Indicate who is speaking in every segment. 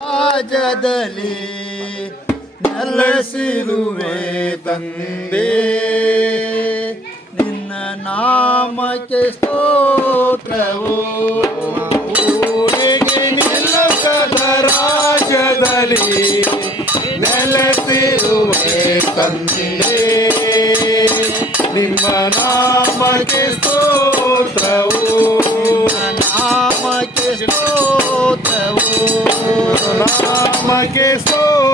Speaker 1: ರಾಜದಲ್ಲಿ ನೆಲೆಸಿರುವೆ ತಂದೆ. ನಿನ್ನ ನಾಮಕ್ಕೆ ಸ್ತೋತ್ರವು
Speaker 2: ಊರಿಗೆ ನಿಲ್ಲುಕದ ರಾಜದಲ್ಲಿ ನೆಲೆಸಿರುವೆ ತಂದೆ. ನಿಮ್ಮ ನಾಮಕ್ಕೆ ಸ್ತೋತ್ರವು
Speaker 1: ನಾಮಕ್ಕೆ ಸ್ತೋತ್ರವು que estoy.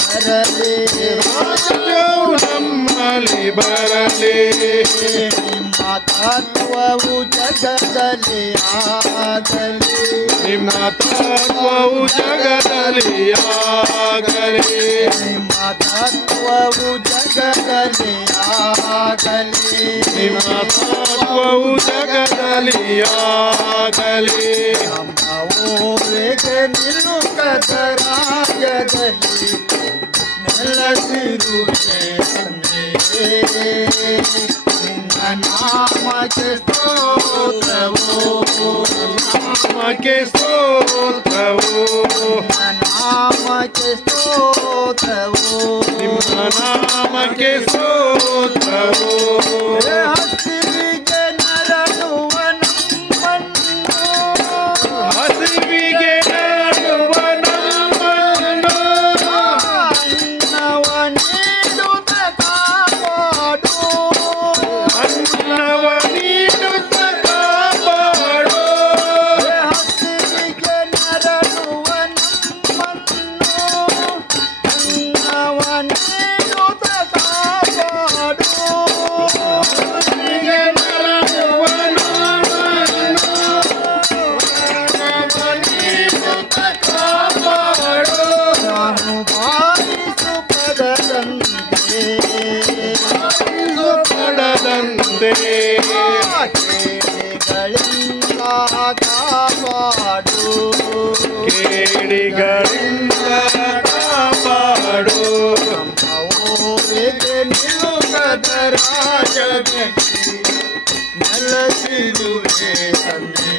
Speaker 1: ಬರಲಿ
Speaker 2: ರಾಜ್ಯವು ನಮ್ಮಲ್ಲಿ ಬರಲಿ
Speaker 1: ತತ್ವವು ಜಗದಲ್ಲಿ ಆಗಲಿ.
Speaker 2: ನಿಮ್ಮ ತತ್ವವು ಜಗದಲ್ಲಿ ಆಗಲಿ.
Speaker 1: ನಿಮ್ಮ ತತ್ವವು ಜಗದಲ್ಲಿ ಆಗಲಿ.
Speaker 2: ನಿಮ್ಮ ತತ್ವವು ಜಗದಲ್ಲಿ ಆಗಲಿ.
Speaker 1: ನಮ್ಮ ಊರಿಗೆ ನಿಲ್ಲುಕದ ರಾಜ್ಯದಲ್ಲಿ ನೆಲೆಸಿರುವೆ
Speaker 2: నామకే స్తోత్రము. నామకే స్తోత్రము.
Speaker 1: నామకే స్తోత్రము. నామకే
Speaker 2: స్తోత్రము.
Speaker 1: ಕೇಳಿಗಳಿಂದ ಕಾಪಾಡು
Speaker 2: ಕೇಡಿಗಳಿಂದ ಕಾಪಾಡು
Speaker 1: ಊರಿಗೆ ನಿಲ್ಲುಕದ ರಾಜದಲ್ಲಿ ನೆಲೆಸಿರುವೆ ತಂದೆ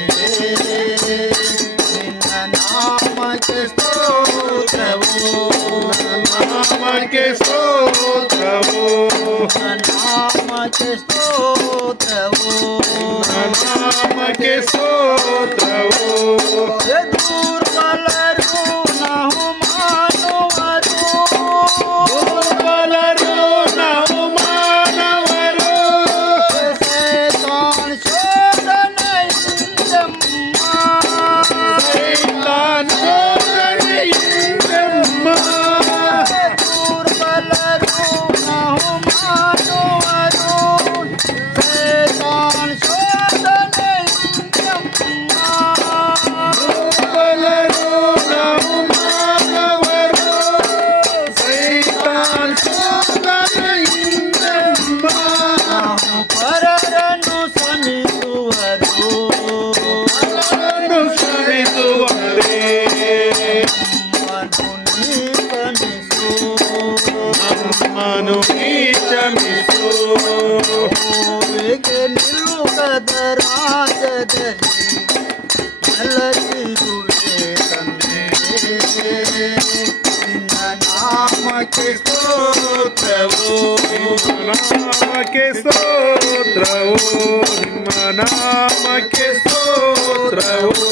Speaker 1: ನಿನ್ನ ನಾಮಕ್ಕೆ ಸ್ತೋತ್ರವು
Speaker 2: ನಾಮಕ್ಕೆ ಸ್ತೋತ್ರವು
Speaker 1: ನಿನ್ನ ನಾಮಕ್ಕೆ ಸ್ತೋತ್ರವು
Speaker 2: ನಾಮಕ್ಕೆ ಸ್ತೋತ್ರವು ಕ್ಷಮಿಸು
Speaker 1: ಊರಿಗೆ ನಿಲ್ಲುಗದ ರಾಜದಲ್ಲಿ ನೆಲೆಸಿರುವೆ ತಂದೆ ನಿನ್ನ ನಾಮಕ್ಕೆ ಸ್ತೋತ್ರವು
Speaker 2: ನಾಮಕ್ಕೆ ಸ್ತೋತ್ರವು ನಿಮ್ಮ ನಾಮಕ್ಕೆ ಸ್ತೋತ್ರವು.